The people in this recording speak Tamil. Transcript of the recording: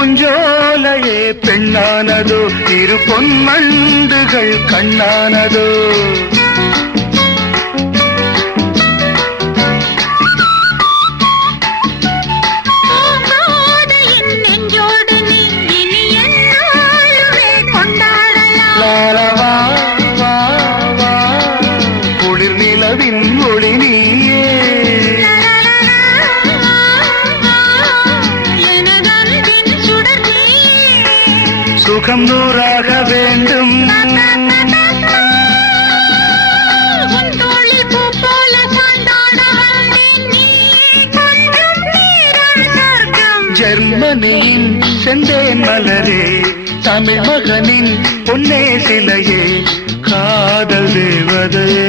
பூஞ்சோலையே பெண்ணானதோ இரு பொன்மண்டுகள் கண்ணானதோ குளிர் நிலவின் ஒளி நீயே சுகம் நூறாக வேண்டும் ஜெர்மனியின் செந்தேன் மலரே தமிழ் மகனின் பொன்னே சிலையே காதல் தேவதையே